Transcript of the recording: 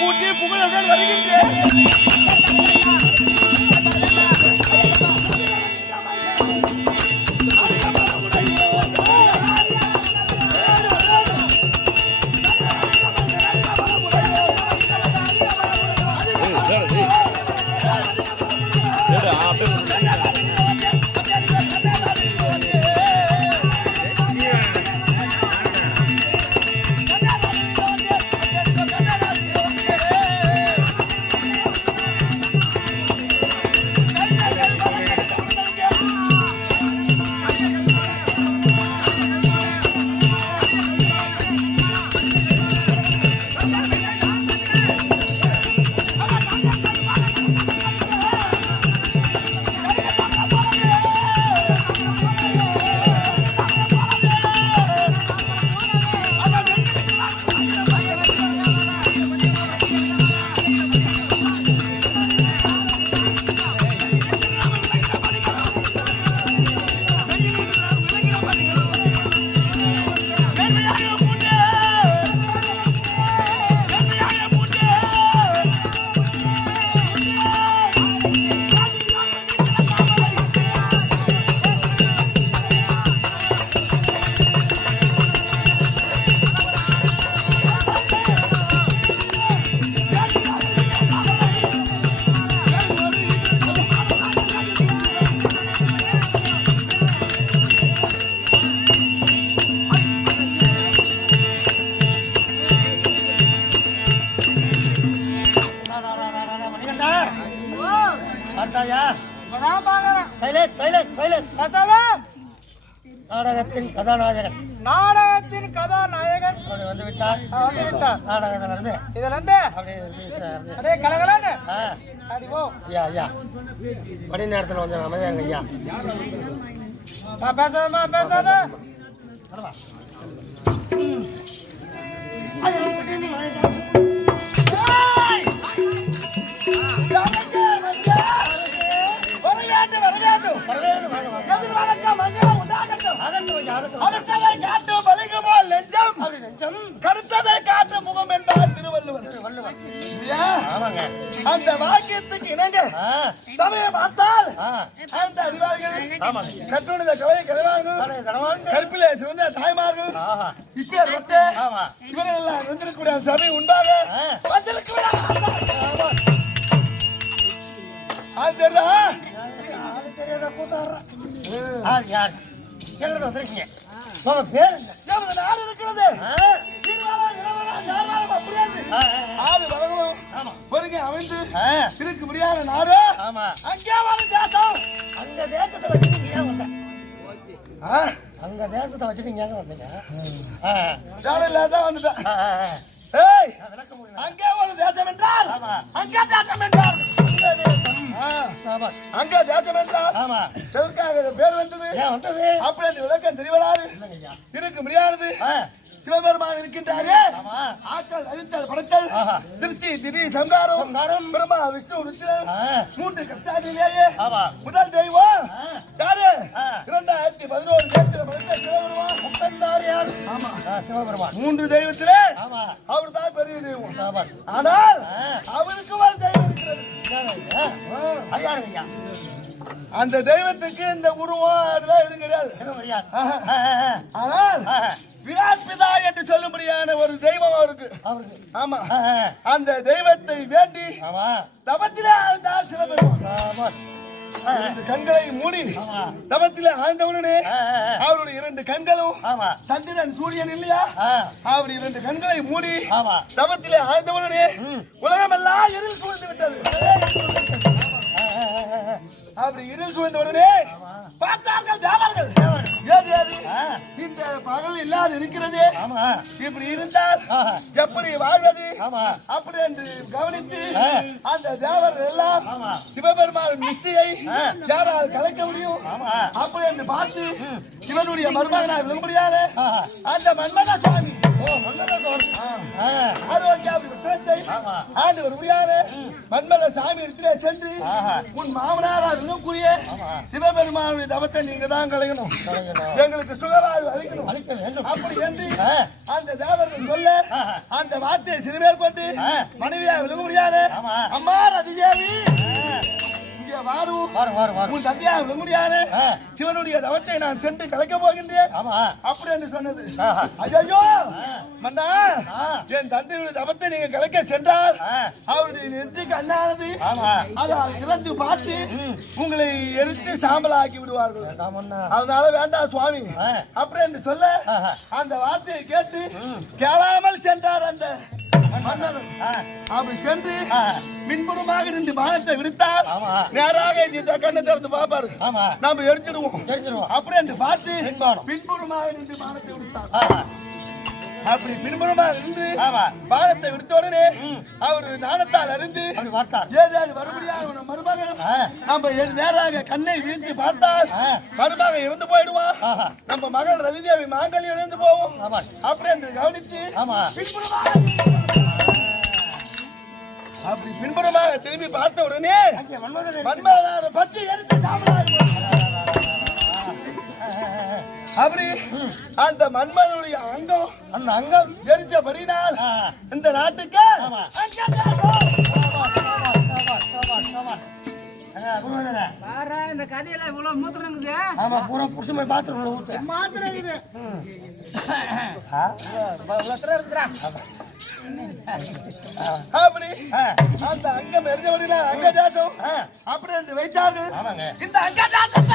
கூட்டி புகழுடன் வருகின்றேன். இப்பதான் பாக்குறேன். சைலண்ட் சைலண்ட் சைலண்ட் பிரசாதம், நாடகத்தின் கதாநாயகன். நாடகத்தின் கதாநாயகன். வந்து விட்டார் வந்து. விட்டார். நாடகத்தில் இருந்து இதுல இருந்து அப்படியே கலகலன்னு. ஐயா ஐயா. மணி நேரத்தில் வந்து அமைதியாங்க ஐயா. பா, பேசாதம்மா, பேசாத. வரவா. அடுத்ததை காட்டு அப்படி நெஞ்சம் கருத்ததை காட்டு முகம் திருவள்ளுவர். அந்த வாக்கியத்துக்கு இணங்க. ஆ. சமயம் பார்த்தால் அந்த கலைவார்கள். கற்பிலே சிறந்த தாய்மார்கள் வந்து இவர்கள் எல்லாம் வந்திருக்கக்கூடிய சபை உண்டாக ஆமா. ஆளு. யார்? எங்கிருந்து வந்திருக்கீங்க? உங்க பேர் என்ன? நாடு இருக்கிறது. ஆறு ஆமா. பொறுங்க அமைந்து இருக்க முடியாத நாடு ஆமா. அங்கே வாழ தேசம் அந்த தேசத்தை வச்சுட்டு ஏன் வந்த? ஆ, அங்க தேசத்தை வச்சுட்டு ஏங்க வந்தீங்க? இல்லாத வந்துட்டேன். அங்கே ஒரு தேசம் என்றால் ஆமா. அங்கே தேசம் என்றால் அங்கே தேசம் என்றால் ஆமா. எதற்காக? பேர் வந்தது? வந்தது? அப்படி அந்த விளக்கம் தெரியவராது. இருக்க ஆ, சிவபெருமான் இருக்கின்றாரே. ஆற்றல் அழித்தல் படைத்தல். திதி சங்காரம். பிரம்மா விஷ்ணு ருச்சிரன் மூன்று கஷ்டாதிலேயே ஆமா. முதல் தெய்வம். யாரு. இரண்டாயிரத்தி பதினோரு நேரத்தில் படைத்த சிவபெருமான். முப்பத்தாறு யார்? சிவபெருமான். மூன்று தெய்வத்திலே அவர் தான் பெரிய தெய்வம். ஆனால். அவருக்கு ஒரு தெய்வம் இருக்கிறது. அந்த தெய்வத்துக்கு இந்த உருவம் அதெல்லாம் எதுவும் கிடையாது ஆனால். விராட் பிதா என்று சொல்லும்படியான ஒரு தெய்வம் அவருக்கு அவருக்கு. ஆமா. அந்த தெய்வத்தை வேண்டி ஆமா. தபத்திலே ஆழ்ந்தார் சிவபெருமான் சாபாஷ். ஆ, ஆ. இரண்டு கண்களை மூடி ஆமா. தபத்திலே ஆழ்ந்தவுடனே. அவருடைய இரண்டு கண்களும். சந்திரன் சூரியன் இல்லையா அவர் இரண்டு கண்களை மூடி ஆமா. தபத்திலே ஆழ்ந்தவுடனே. உலகமெல்லாம் இருள் சூழ்ந்து விட்டது. அப்படி இருள் சூழ்ந்த உடனே. பார்த்தார்கள் தேவர்கள் தேவர்கள். ஏது ஏது ஆ, இந்த பகல் இல்லாது இருக்கிறது ஆமா. இப்படி இருந்தால். எப்படி வாழ்வது. அப்படி என்று கவனித்து. அந்த தேவர் எல்லாம். சிவபெருமான் நிஷ்டையை. யாரால் கலைக்க முடியும். அப்படி என்று பார்த்து இவனுடைய மருமகனாக விரும்புகிறான ஆஹா. அந்த மன்மத சுவாமி ஓ, மன்னரே தோல். ஆ, ஆரோக்கியாவுடைய விஷயத்தை ஆமா. ஆண்டு முடியாத மன்மத சாமி இடத்திலே சென்று. உன் மாமனாரா இருக்கக்கூடிய. சிவபெருமானுடைய தவத்தை நீங்க தான் கலையணும். எங்களுக்கு சுகவாழ்வு அளிக்கணும் அழிக்க வேண்டும். அப்படி என்று அந்த தேவர்கள் சொல்ல. அந்த வார்த்தையை சிறுமேல் கொண்டு ஆ. மனைவியா விழுக முடியாது. அம்மா ரதிதேவி வாரு வாரு, வாரு, வாரு. உன் தந்தையா ஆ, சிவனுடைய தவத்தை நான் சென்று கலைக்க போகின்றேன் ஆமா. அப்படி என்று சொன்னது. ஐயோ. மன்னா. என் தந்தையுடைய தவத்தை நீங்க கலைக்க சென்றால் அவருடைய நெற்றிக்கு அண்ணானது ஆமா. அதை இறந்து பார்த்து. உங்களை எரித்து சாம்பலாக்கி விடுவார்கள் வேண்டாம் மன்னா. அதனால வேண்டாம் சுவாமி. அப்படி என்று சொல்ல. அந்த வார்த்தையை கேட்டு. கேளாமல் சென்றார் அந்த அப்படி சென்று மின்புறமாக நின்று பானத்தை விடுத்தால் ஆமா. நேராக இந்த கண்ணை திறந்து பார்ப்பாரு ஆமா. நாம எடுத்துடுவோம் என்று பார்த்து. பின்புறமாக நின்று பானத்தை விடுத்தார். அப்படி பின்புறமாக நின்று ஆமா. பானத்தை விடுத்த உடனே. அவர் நாணத்தால் அறிந்து. ஏதாவது மறுபடியும் மருமகன் ஆ, நம்ம நேராக கண்ணை வீழ்த்தி பார்த்தால் ஆ. மருமகன் இறந்து போயிடுவான். நம்ம மகள் ரதிதேவி மாங்கல்யம் இழந்து போவோம். அப்படி என்று கவனித்து அப்படி பின்புறமாக திரும்பி பார்த்த உடனே மன்மதன் பத்தி எடுத்து. அப்படி அந்த மன்மதனுடைய அங்கம் அந்த அங்கம் எரிஞ்சபடினால் ஆ. இந்த நாட்டுக்கு இந்த கதையில இவ்வளவு மூத்திரம் இருக்குது ஆமா பூரா புடிச்சு போய் பாத்ரூம்ல ஊத்து மாத்திரம் இது ம். ஆ? அப்படி அந்த அங்கம் எரிஞ்சபடினால் அங்க தேசம் ஆ. அப்படி வைத்தார்கள் ஆமாங்க. இந்த அங்க தேசத்தை